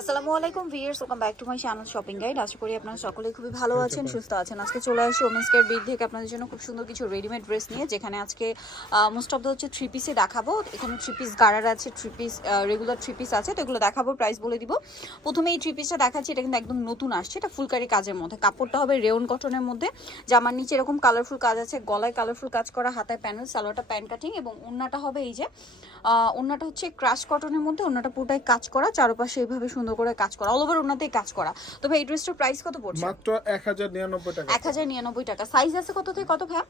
আসসালামু আলাইকুম viewers welcome back to my channel shopping guide. আশা করি আপনারা সকলেই খুবই ভালো আছেন সুস্থ আছেন। আজকে চলে আসি ওমেন্স কেয়ার বিড থেকে আপনাদের জন্য খুব সুন্দর কিছু রেডিমেড ড্রেস নিয়ে যেখানে আজকে মোস্ট অফ দ্য হচ্ছে থ্রি পিসে দেখাবো। এখানে থ্রি পিস গাড়ার আছে three piece regular three piece আছে। তো এগুলো দেখাবো প্রাইস বলে দিব। প্রথমে এই থ্রি পিসটা দেখাচ্ছি এটা কিন্তু একদম নতুন আসছে। এটা ফুলকারি কাজের মধ্যে। কাপড়টা হবে রেওন কটনের মধ্যে। জামার নিচে এরকম কালারফুল কাজ আছে। গলায় কালারফুল কাজ করা হাতায় প্যানেল সালোয়ারটা প্যান্ট কাটিং এবং ওন্নাটা হবে এই যে ওন্নাটা হচ্ছে ক্রাশ কটনের মধ্যে ওন্নাটা পুরোটাই কাজ করা। চারপাশে এইভাবে সুন্দর করে কাজ করা। অল ওভার ওনাতেই কাজ করা। তো ভাই এই ড্রেসটার প্রাইস কত পড়ছে? মাত্র এক হাজার নিরানব্বই টাকা। এক হাজার নিরানব্বই টাকা। সাইজ আছে কত থেকে? কত ভাই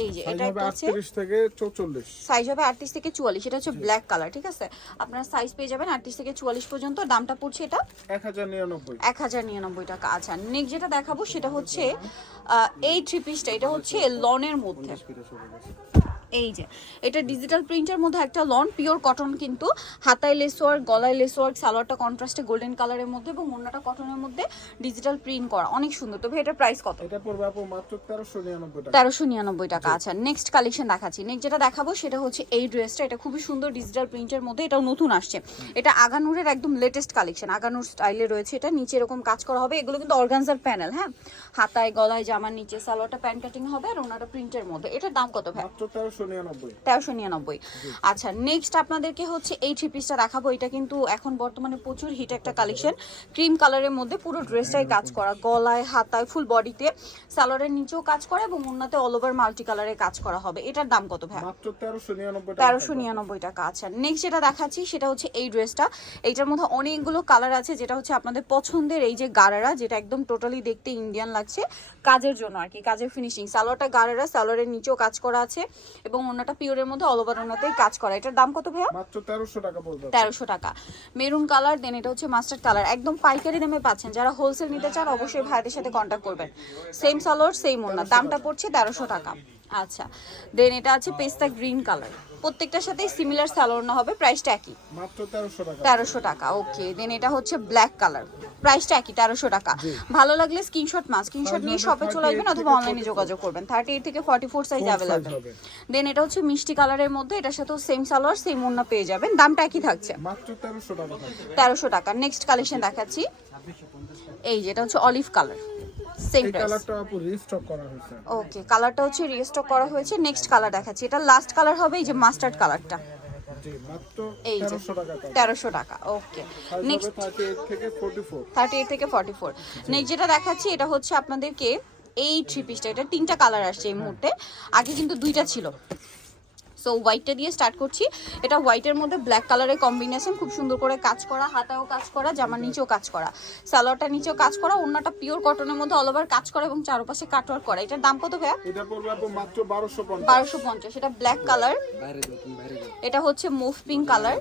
এই যে এটা হচ্ছে থেকে সাইজ হবে আটত্রিশ থেকে চুয়াল্লিশ এটা হচ্ছে ব্ল্যাক কালার ঠিক আছে? আপনারা সাইজ পেয়ে যাবেন আটত্রিশ থেকে চুয়াল্লিশ পর্যন্ত দামটা পড়ছে এটা? এক হাজার নিরানব্বই। এক হাজার নিরানব্বই টাকা আচ্ছা। নেক্সট যেটা দেখাবো সেটা হচ্ছে আহ, এই থ্রি পিসটা এটা হচ্ছে লনের মধ্যে। এই যে এটা ডিজিটাল প্রিন্টের মধ্যে একটা লন পিওর কটন কিন্তু। হাতায় লেস ওয়ার্ক গলায় লেস ওয়ার্ক সালোয়ারটা কন্ট্রাস্টে গোল্ডেন কালারের মধ্যে এবং অন্যটা কটনের মধ্যে ডিজিটাল প্রিন্ট করা। অনেক সুন্দর। তবে এটার প্রাইস কত? এটা পড়বে আপু মাত্র টাকা। টাকা আচ্ছা নেক্সট কালেকশন দেখাচ্ছি। নেক্সট যেটা দেখাবো সেটা হচ্ছে এই ড্রেসটা এটা খুবই সুন্দর ডিজিটাল প্রিন্টের মধ্যে এটাও নতুন আসছে। এটা আগানুরের একদম লেটেস্ট কালেকশন আগানুর স্টাইলে রয়েছে এটা। নিচে এরকম কাজ করা হবে। এগুলো কিন্তু অর্গানজার প্যানেল হ্যাঁ? হাতায় গলায় জামার নিচে সালোয়ারটা প্যান্ট কাটিং হবে আর ওনাটা প্রিন্টের মধ্যে। এটার দাম কত ভাই? তেরোশো নিরানব্বই। তেরোশো নিরানব্বই। আচ্ছা নেক্সট আপনাদেরকে হচ্ছে এই থ্রি পিসটা দেখাবো। এটা কিন্তু এখন বর্তমানে প্রচুর হিট একটা কালেকশন ক্রিম কালারের মধ্যে পুরো ড্রেসটাই কাজ করা। গলায় হাতায় ফুল বডিতে সালোয়ারের নিচেও কাজ করা এবং অন্যতে অল ওভার মাল্টি কালারে কাজ করা হবে। এটার দাম কত ভাই মাত্র তেরোশো নিরানব্বই টাকা। তেরোশো নিরানব্বই টাকা আচ্ছা নেক্সট যেটা দেখাচ্ছি সেটা হচ্ছে এই ড্রেসটা এইটার মধ্যে অনেকগুলো কালার আছে যেটা হচ্ছে আপনাদের পছন্দের এই যে গারারা যেটা একদম টোটালি দেখতে ইন্ডিয়ান লাগছে। কাজের জন্য আর কি কাজের ফিনিশিং সালোয়ারটা গারারা সালোয়ারের নিচেও কাজ করা আছে এবং অন্যটা পিওরের মধ্যে অল ওভার অন্যতেই কাজ করা। এটার দাম কত ভাইয়া? মাত্র তেরোশো টাকা পড়বে। তেরোশো টাকা। মেরুন কালার দেন এটা হচ্ছে মাস্টার্ড কালার একদম পাইকারি দামে পাচ্ছেন। যারা হোলসেল নিতে চান অবশ্যই ভাইদের সাথে কন্ট্যাক্ট করবেন। সেম সালোয়ার সেম ওনা দামটা পড়ছে তেরোশো টাকা। আচ্ছা দেন এটা আছে পেস্তা গ্রিন কালার। প্রত্যেকটার সাথেই সিমিলার সালোয়ার না হবে প্রাইসটা একই। মাত্র তেরোশো টাকা। ওকে দেন এটা হচ্ছে ব্ল্যাক কালার প্রাইসটা একই তেরোশো টাকা। ভালো লাগলে স্ক্রিনশট মাস স্ক্রিনশট নিয়ে শপে চলে আসবেন অথবা অনলাইনে যোগাযোগ করবেন। থার্টি এইট থেকে forty four size available then এটা হচ্ছে মিষ্টি কালারের মধ্যে এটার সাথেও সেম সালোয়ার সেম ওড়না পেয়ে যাবেন। দামটা একই থাকছে। মাত্র তেরোশো টাকা। থাকবে তেরোশো টাকা। নেক্সট কালেকশন দেখাচ্ছি। এই যেটা হচ্ছে অলিভ কালার সেম প্রাইস কালারটা আপু রিস্টক করা হয়েছে। ওকে কালারটা হচ্ছে রিস্টক করা হয়েছে। নেক্সট কালার দেখাচ্ছি। এটা লাস্ট কালার হবে এই যে মাস্টার্ড কালারটা এই যে তেরোশো টাকা ওকে নেক্সট থার্টি এইট থেকে ফর্টি ফোর নেক্সট যেটা দেখাচ্ছি এটা হচ্ছে আপনাদেরকে এই থ্রি পিসটা এটা তিনটা কালার আসছে এই মুহূর্তে। আগে কিন্তু দুইটা ছিল। সো হোয়াইটটা দিয়ে স্টার্ট করছি। এটা হোয়াইটের মধ্যে ব্ল্যাক কালারের কম্বিনেশন খুব সুন্দর করে কাজ করা হাতাও কাজ করা জামার নিচেও কাজ করা। সালোয়ারটা নিচেও কাজ করা অন্যটা পিওর কটনের মধ্যে অল ওভার কাজ করা এবং চারপাশে কাটওয়ার করা। এটার দাম কত ভাইয়া? এটা পড়বে আপু মাত্র বারোশো পঞ্চাশ। বারোশো পঞ্চাশ। এটা ব্ল্যাক কালার এটা হচ্ছে মুভ পিঙ্ক কালার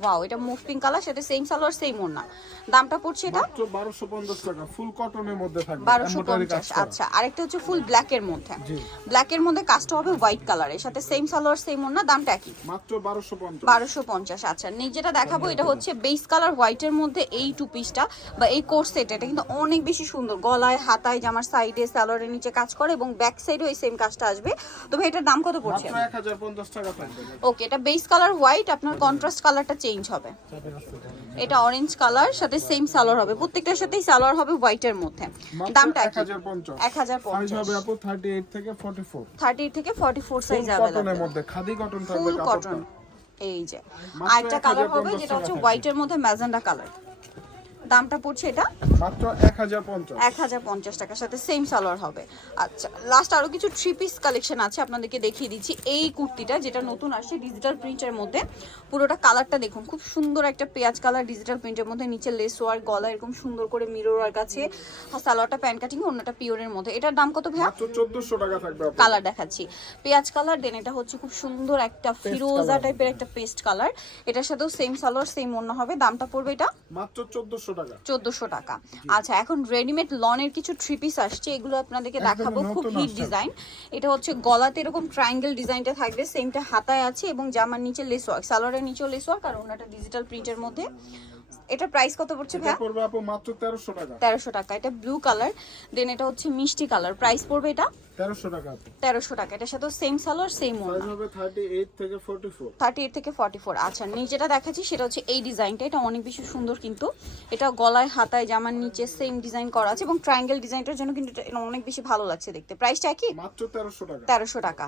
ওয়াও এটা মুভ পিঙ্ক কালার সেটা সেম সালোয়ার সেম ওড়না। দামটা পড়ছে এটা? মাত্র বারোশো পঞ্চাশ টাকা ফুল কটনের মধ্যে থাকবে বারোশো embroidery কাজ পঞ্চাশ করা। আচ্ছা আরেকটা হচ্ছে ফুল ব্ল্যাকের মধ্যে। জি। ব্ল্যাকের মধ্যে কাজটা হবে হোয়াইট কালারের সাথে সেম সালোয়ার সেম ওড়না দামটা মাত্র বারোশো পঞ্চাশ। বারোশো পঞ্চাশ আচ্ছা নেক্সট যেটা দেখাবো এটা হচ্ছে বেস কালার হোয়াইটের মধ্যে এই টু পিসটা বা এই কোর্স সেট এটা কিন্তু অনেক বেশি সুন্দর। গলায় হাতায় জামার সাইডে সালোয়ারের নিচে কাজ করে এবং ব্যাক সাইডেও এই সেম কাজটা আসবে। তো ভাই এটার দাম কত পড়ছে? মাত্র এক হাজার পঞ্চাশ টাকা থাকবে। ওকে এটা বেস কালার হোয়াইট আপনার কন্ট্রাস্ট কালারটা চেঞ্জ হবে। এটা অরেঞ্জ কালার সাথে সেম সালোয়ার হবে। প্রত্যেকটার সাথেই সালোয়ার হবে হোয়াইটের মধ্যে। দামটা এক একই হাজার পঞ্চাশ। এক হাজার সাইজ পঞ্চাশ হবে আপু থার্টি এইট থেকে ফর্টি ফোর থার্টি থেকে ফর্টি ফোর সাইজ কটনের এর মধ্যে। খাদি কটন থাকবে ফুল কটন এই যে। আরেকটা কালার হবে যেটা হচ্ছে হোয়াইট হোয়াইটের মধ্যে ম্যাজেন্ডা কালার দামটা পড়ছে এটা? মাত্র এক হাজার পঞ্চাশ। এক হাজার পঞ্চাশ টাকার সাথে সেম সালোয়ার হবে। আচ্ছা লাস্ট আরও কিছু থ্রি পিস কালেকশন আছে আপনাদেরকে দেখিয়ে দিচ্ছি। এই কুর্তিটা যেটা নতুন আসছে ডিজিটাল প্রিন্টের মধ্যে পুরোটা কালারটা দেখুন। খুব সুন্দর একটা পেঁয়াজ কালার ডিজিটাল প্রিন্টের মধ্যে নিচে লেস ওয়ার্ক গলা এরকম সুন্দর করে মিরর ওয়ার্ক আছে। আর সালোয়ারটা প্যান্ট কাটিং অন্যটা পিওরের মধ্যে। এটার দাম কত ভাই মাত্র চোদ্দশো টাকা থাকবে কালার দেখাচ্ছি। পেঁয়াজ কালার দেন এটা হচ্ছে খুব সুন্দর একটা ফিরোজা টাইপের একটা পেস্ট কালার এটার সাথেও সেম সালোয়ার সেম অন্য হবে। দামটা পড়বে এটা? মাত্র চোদ্দশো টাকা চোদ্দশো টাকা। আচ্ছা এখন রেডিমেড লনের কিছু থ্রি পিস আসছে এগুলো আপনাদেরকে দেখাবো। খুব হিট ডিজাইন এটা হচ্ছে গলাতে এরকম ট্রায়াঙ্গেল ডিজাইনটা থাকবে সেমটা হাতায় আছে এবং জামার নিচে লেস ওয়ার্ক সালোয়ারের নিচেও লেস ওয়ার্ক আর ওনাটা ডিজিটাল প্রিন্টের মধ্যে। এটা প্রাইস কত পড়ছে এটা ভাইয়া? পড়বে আপু মাত্র তেরোশো টাকা। তেরোশো টাকা। এটা ব্লু কালার দেন এটা হচ্ছে মিষ্টি কালার প্রাইস পড়বে এটা? তেরোশো টাকা আপু। তেরোশো টাকা। এটার সাথে সেম সালোয়ার সেম ওড়না হবে থার্টি এইট থেকে ফোর্টি ফোর থার্টি এইট থেকে ফর্টি ফোর আচ্ছা নিচে যেটা দেখাচ্ছি সেটা হচ্ছে এই ডিজাইনটা এটা অনেক বেশি সুন্দর কিন্তু। এটা গলায় হাতায় জামার নিচে সেম ডিজাইন করা আছে এবং ট্রায়াঙ্গেল ডিজাইনটার জন্য কিন্তু এটা অনেক বেশি ভালো লাগছে দেখতে। প্রাইসটা কি মাত্র তেরোশো টাকা। তেরোশো টাকা।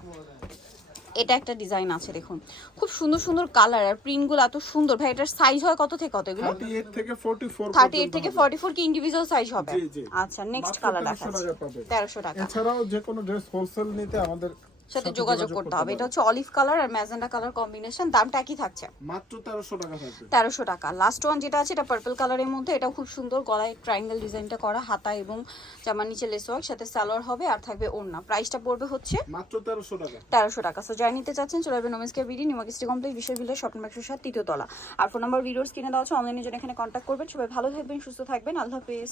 এটা একটা ডিজাইন আছে দেখুন। খুব সুন্দর সুন্দর কালার আর প্রিন্টগুলো এত সুন্দর। ভাই এটার সাইজ হয় কত থেকে কত এগুলো? থার্টি এইট থেকে ফোর্টি ফোর থার্টি এইট থেকে ফর্টি ফোর কি ইন্ডিভিজুয়াল সাইজ হবে? জি, জি। আচ্ছা নেক্সট কালার 1300 দেখাচ্ছি। টাকা পাবে। তেরোশো টাকা। এছাড়াও যে কোনো ড্রেস হোলসেল নিতে আমাদের সাথে যোগাযোগ করতে হবে এটা হচ্ছে অলিভ কালার আর ম্যাজেন্ডা কালার কম্বিনেশন দামটা একই থাকছে মাত্র তেরোশো টাকা থাকবে তেরোশো টাকা লাস্ট ওয়ান যেটা আছে এটা পার্পল কালারের মধ্যে এটাও খুব সুন্দর গলায় ট্রায়াঙ্গেল ডিজাইনটা করা হাতা এবং জামার নিচে লেস ওয়ার্ক সাথে সালোয়ার হবে আর থাকবে ওড়না প্রাইসটা পড়বে হচ্ছে মাত্র তেরোশো টাকা তেরোশো টাকা সো যাই নিতে চাচ্ছেন চলে যাবেন ওমেন্সকে বিডি নিমাকিস্টি কমপ্লেক্স বিশ্বের বিলের শপিং ম্যাক্সের সাথে তৃতীয় তলা আর ফোন নাম্বার ভিডিওস কিনে দেওয়া আছে অনলাইনে জন্য এখানে কন্ট্যাক্ট করবেন সবাই ভালো থাকবেন সুস্থ থাকবেন আল্লাহ হাফেজ